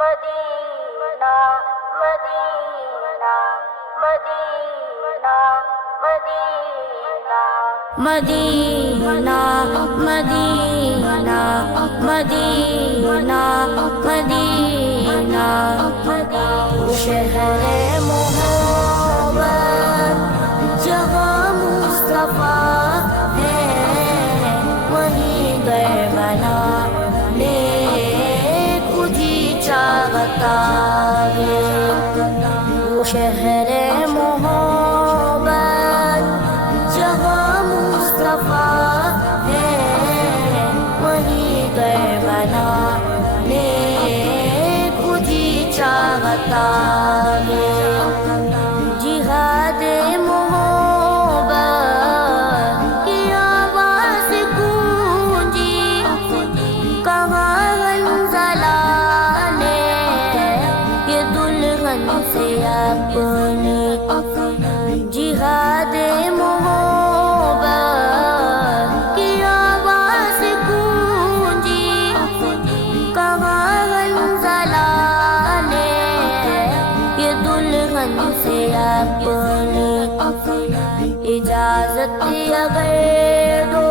مدینہ مدینہ مدینہ مدینہ مدینہ مدینہ مدینہ مدینہ شہر محبت جہاں مصطفیٰ ہے وہیں گئے بنانے کجی چاہتا ہے وہ شہر محبت جہاں مصطفیٰ ہے وہیں گئے بنانے کجی چاہتا ہے جہاد محبت کی آواز گونجی کہاں حنظلہ نے یہ دلہن سے اپنی جہاد محبت کی آواز گونجی کہاں حنظلہ نے یہ دلہن سے اپنی اجازت اگر دو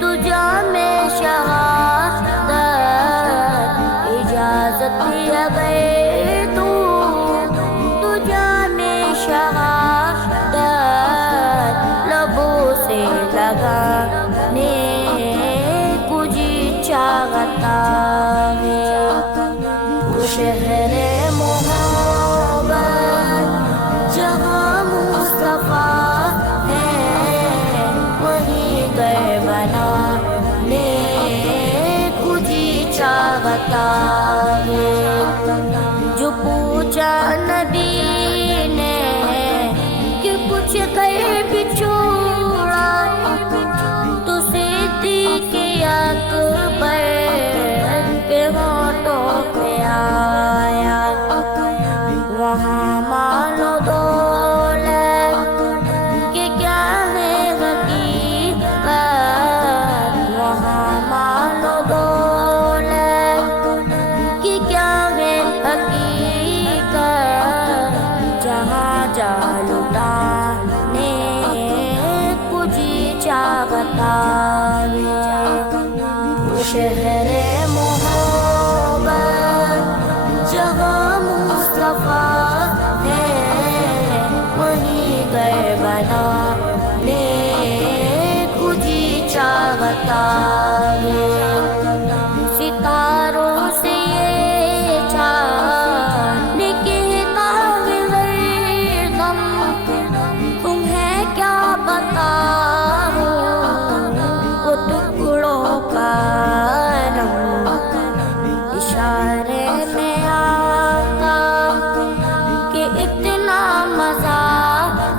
تو جام شہادت اجازت اگر دو تو جام شہادت لبوں سے لگانے کجی چاہتا ہے وہ شہر محبت جہاں مصطفیٰ ہے وہیں گئے بنانے کجی چاہتا ہے جو پوچھا نبی نے کہ کچھ کر بچھوڑا تو صدیق اکبر کے ہاتھوں پہ آیا وہاں مانو دولت کہ کیا ہے حقیقت وہاں مانو دولت کہ کیا ہے حقیقت جہاں جا لٹانے کجی چاہتا ہے وہ شہر محبت جہاں مصطفیٰ ہے وہیں گئے بنانے کجی چاہتا ہے ستاروں سے یہ چاند کہتا ہے ہر دم تمہیں کیا بتاؤں وہ ٹکڑوں کا رنگ اشارے میں آقا کہ اتنا مزہ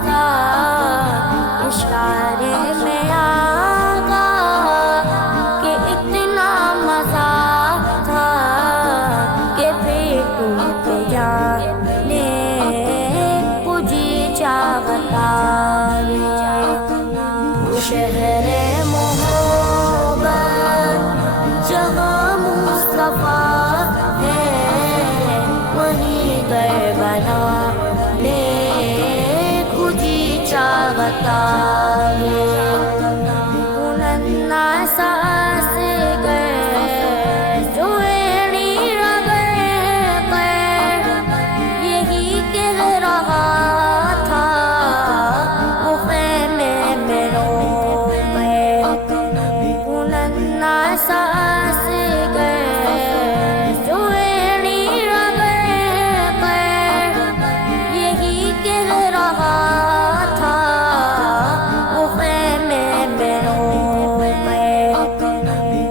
تھا اشارے میں آقا کہ اتنا مزہ تھا کہ پھر ٹوٹ جانے کجی چاہتا ہے وہ شہر محبت جہاں مصطفیٰ ہے وہیں گئے بنانے کجی چاہتا ہے اننا ساس گئے جو ایڑی رگڑ گئے یہی کہہ رہا تھا وہ خیمے میں رو گئے اننا ساس گئے جو ایڑی رگڑ گئے یہی کہہ رہا تھا وہ خیمے میں رو گئے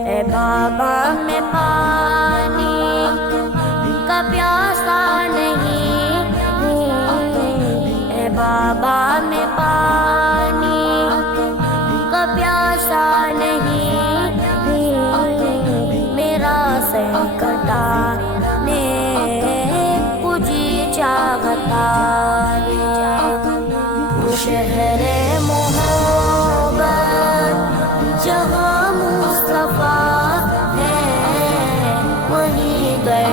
اے بابا میں پانی کا پیاسا نہیں اے بابا میں پانی کا پیاسا نہیں میرا سر کٹانے کجی چاہتا ہے وہ شہر محبت جہاں مصطفیٰ ہے وہیں گئے